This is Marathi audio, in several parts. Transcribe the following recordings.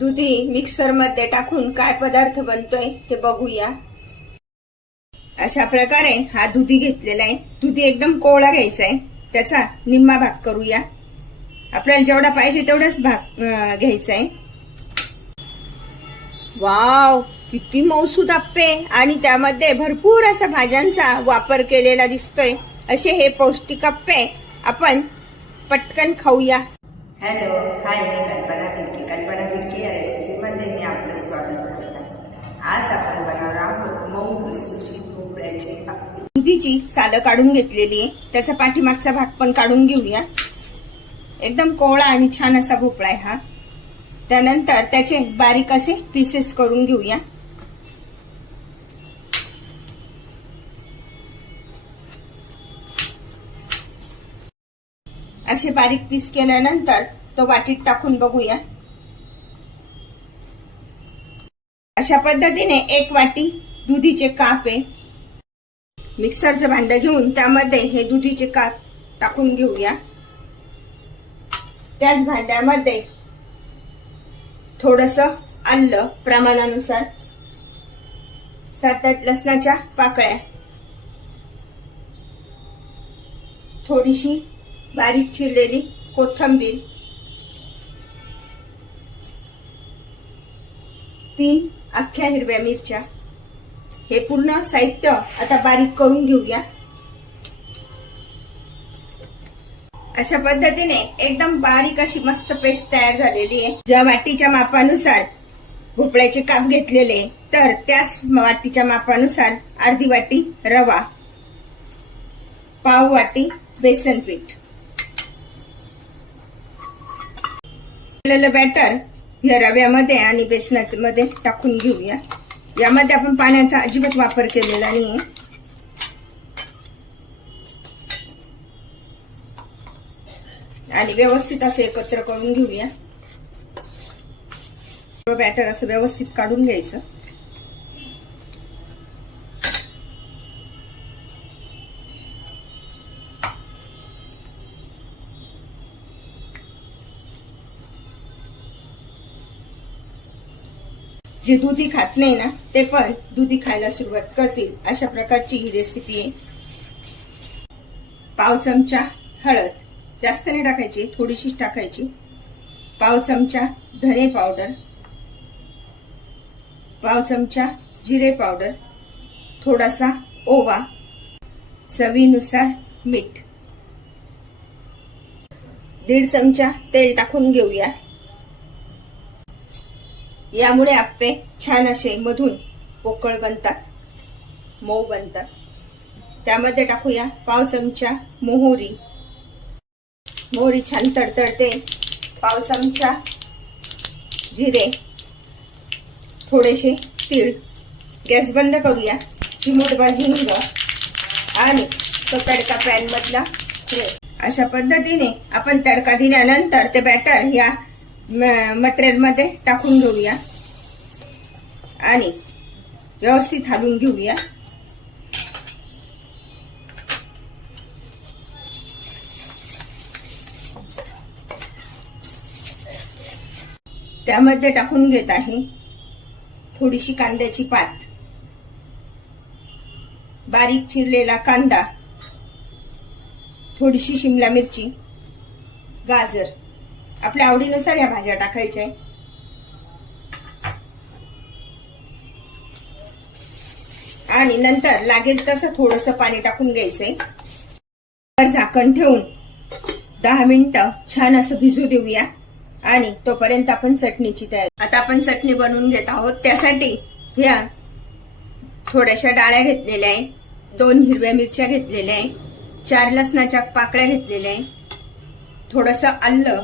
दुधी मिक्सरमध्ये टाकून काय पदार्थ बनतोय ते बघूया. अशा प्रकारे हा दुधी घेतलेला आहे. दुधी एकदम कोवळा घ्यायचा आहे. त्याचा निम्मा भाग करूया. आपल्याला जेवढा पाहिजे तेवढाच भाग घ्यायचा आहे. वाव किती मौसूद आप्पे. आणि त्यामध्ये भरपूर असा भाज्यांचा वापर केलेला दिसतोय. असे हे पौष्टिक आप्पे आपण पटकन खाऊया. हॅलो हाय मी कल्पना तिडकी. कल्पना तिडकी या रेसिपीमध्ये मी आपलं स्वागत करत आहे. आज आपण बनवणार आहोत मऊ लुसलुशीत भोपळ्याची आप्पे दुधीची सालं काढून घेतलेली आहे. त्याचा पाठीमागचा भाग पण काढून घेऊया. एकदम कोवळा आणि छान असा भोपळा आहे हा. त्यानंतर त्याचे बारीक असे पीसेस करून घेऊया. असे बारीक पीस केल्यानंतर तो वाटीत टाकून बघूया. अशा पद्धतीने एक वाटी दुधीचे काप आहे. मिक्सरचं भांड घेऊन त्यामध्ये हे दुधीचे काप टाकून घेऊया. त्याच भांड्यामध्ये थोडस आलं प्रमाणानुसार सात आठ लसणाच्या पाकळ्या. थोडीशी बारीक चिरलेली कोथंबीर. तीन अख्ख्या हिरव्या मिरच्या. हे पूर्ण साहित्य आता बारीक करून घेऊया. अशा पद्धतीने एकदम बारीक अशी मस्त पेस्ट तयार झालेली आहे. ज्या वाटीच्या मापानुसार भोपळ्याचे काप घेतलेले तर त्याच वाटीच्या मापानुसार अर्धी वाटी रवा पाव वाटी बेसन पीठ. बॅटर या रव्यामध्ये आणि बेसनामध्ये मध्ये टाकून घेऊया. यामध्ये आपण पाण्याचा अजिबात वापर केलेला नाहीये. आणि व्यवस्थित असं एकत्र करून घेऊया. बॅटर असं व्यवस्थित काढून घ्यायचं. जे दुधी खात नाही ना ते पण दुधी खायला सुरुवात करतील. अशा प्रकारची ही रेसिपी आहे. पाव चमचा हळद. जास्त नाही टाकायची थोडीशीच टाकायची. पाव चमचा धने पावडर. पाव चमचा जिरे पावडर. थोडासा ओवा. चवीनुसार मीठ. दीड चमचा तेल टाकून घेऊया. यामुळे आप्पे छान असे मधून पोकळ बनतात मऊ बनतात. त्यामध्ये टाकूया पाव चमचा मोहरी. मोहरी छान तडतडते. पाव चमचा जिरे. थोडेसे तीळ. गॅस बंद करूया. चिमूटभर हिंग आणि तो तडका पॅनमधला अशा पद्धतीने आपण तडका दिल्यानंतर ते बॅटर या मटेरियलमध्ये टाकून घेऊया. आणि व्यवस्थित हलवून घेऊया. त्यामध्ये टाकून घेत आहे थोडीशी कांद्याची पात. बारीक चिरलेला कांदा थोडीशी शिमला मिरची गाजर. आपल्या आवडीनुसार ह्या भाज्या टाकायच्या आणि नंतर लागेल तसं थोडस पाणी टाकून घ्यायचंय. झाकण ठेवून दहा मिनिटं छान असं भिजू देऊया. आणि तोपर्यंत आपण चटणीची तयारी. आता आपण चटणी बनवून घेत आहोत. त्यासाठी ह्या थोड्याशा डाळ्या घेतलेल्या आहे. दोन हिरव्या मिरच्या घेतलेल्या आहे. चार लसणाच्या पाकळ्या घेतलेल्या आहे. थोडस आलं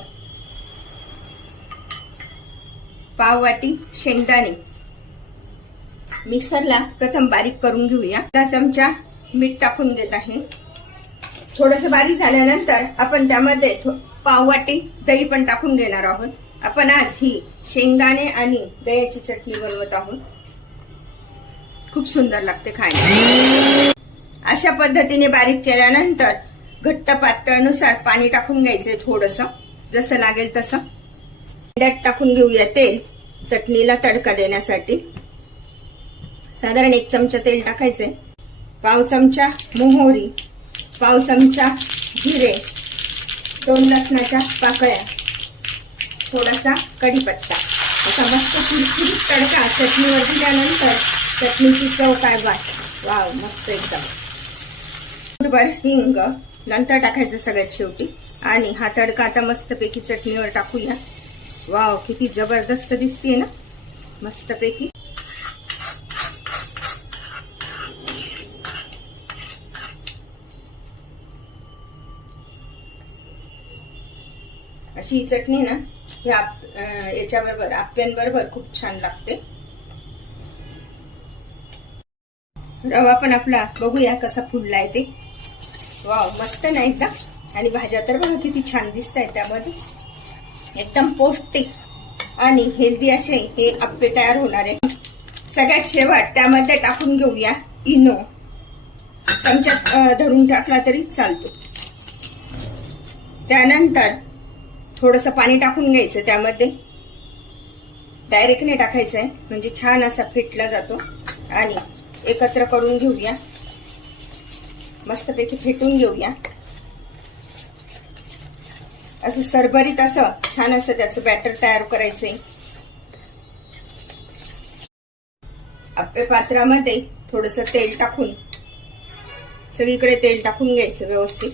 पाव वाटी शेंगदाणे. मिक्सरला प्रथम बारीक करून घेऊया. अर्धा चमचा मीठ टाकून घेत आहे. थोडस बारीक झाल्यानंतर आपण त्यामध्ये पाव वाटी दही पण टाकून घेणार आहोत. आपण आज ही शेंगदाणे आणि दह्याची चटणी बनवत आहोत. खूप सुंदर लागते खायला. अशा पद्धतीने बारीक केल्यानंतर घट्ट पातळनुसार पाणी टाकून घ्यायचंय थोडस. जसं लागेल तसं. अंड्यात टाकून घेऊया तेल चटणीला तडका देण्यासाठी. साधारण एक चमचा तेल टाकायचंय. पाव चमचा मोहरी पाव चमचा जिरे दोन लसणाच्या पाकळ्या थोडासा कढीपत्ता. असा मस्त कुरकुरीत तडका चटणीवर दिल्यानंतर चटणीची चव काय वाट? वाव मस्त एकदम. बरोबर हिंग. नंतर टाकायचं सगळ्यात शेवटी. आणि हा तडका आता मस्तपैकी चटणीवर टाकूया. वाव किती जबरदस्त दिसते ना? मस्तपैकी. अशी ही चटणी ना ह्या याच्याबरोबर आप्यांबरोबर खूप छान लागते. रवा पण आपला बघूया कसा फुललाय ते. वाव मस्त ना एकदा. आणि भाज्या तर बघा किती छान दिसत आहे त्यामध्ये. एकदम पौष्टिक आणि हेल्दी असे हे आप्पे तयार होणार आहे. सगळ्यात शेवट त्यामध्ये टाकून घेऊया इनो. चमच्यात धरून टाकला तरी चालतो. त्यानंतर थोडंसं पाणी टाकून घ्यायचं त्यामध्ये. डायरेक्ट नाही टाकायचं आहे म्हणजे छान असा फेटला जातो. आणि एकत्र करून घेऊया. मस्तपैकी फेटून घेऊया. असं सरभरीत असं छान असं त्याचं बॅटर तयार करायचंय. आपल्या पात्रामध्ये थोडस तेल टाकून सगळीकडे तेल टाकून घ्यायचं व्यवस्थित.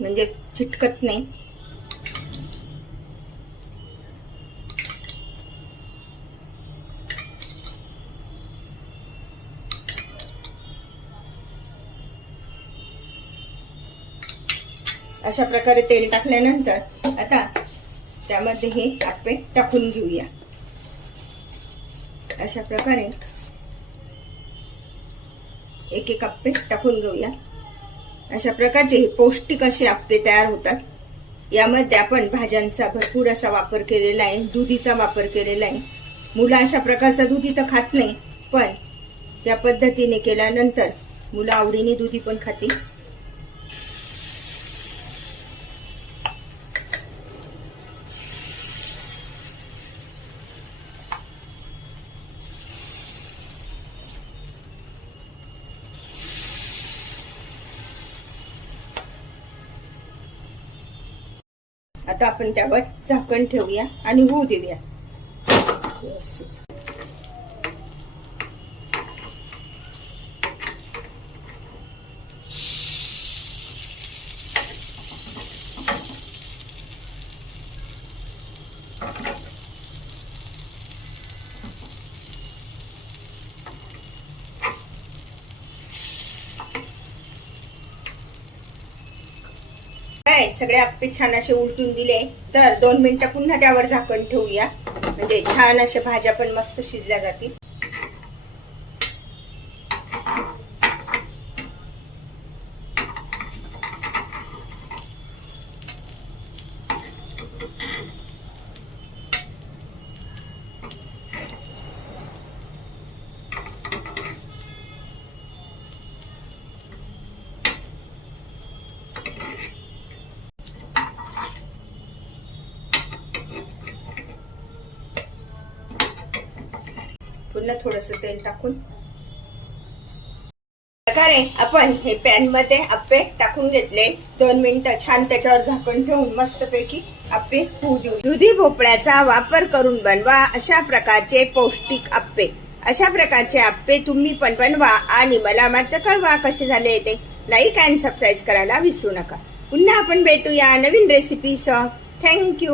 म्हणजे चिटकत नाही. अशा प्रकारे तेल टाकल्यानंतर आता त्यामध्ये हे आप्पे टाकून घेऊया. अशा प्रकारे एक एक आप्पे टाकून घेऊया. अशा प्रकारचे हे पौष्टिक असे आप्पे तयार होतात. यामध्ये आपण भाज्यांचा भरपूर असा वापर केलेला आहे दुधीचा वापर केलेला आहे. मुलं अशा प्रकारचा दुधी तर खात नाही पण या पद्धतीने केल्यानंतर मुलं आवडीने दुधी पण खातील. आता आपण त्यावर झाकण ठेवूया आणि होऊ देऊया. व्यवस्थित काय सगळे आप्पे छान असे उलटून दिले. तर दोन मिनिटं पुन्हा त्यावर झाकण ठेवूया. म्हणजे छान अशा भाज्या पण मस्त शिजल्या जातील. पुन्हा थोडस तेल टाकून. प्रकारे आपण हे पॅनमध्ये आप्पे टाकून घेतले. दोन मिनिटं छान त्याच्यावर झाकण ठेवून मस्तपैकी आप्पे होऊ देऊ. दुधी भोपळ्याचा वापर करून बनवा अशा प्रकारचे पौष्टिक आप्पे. अशा प्रकारचे आप्पे तुम्ही पण बनवा आणि मला मात्र कळवा कसे झाले ते. लाईक अँड सबस्क्राईब करायला विसरू नका. पुन्हा आपण भेटूया नवीन रेसिपीसह थँक्यू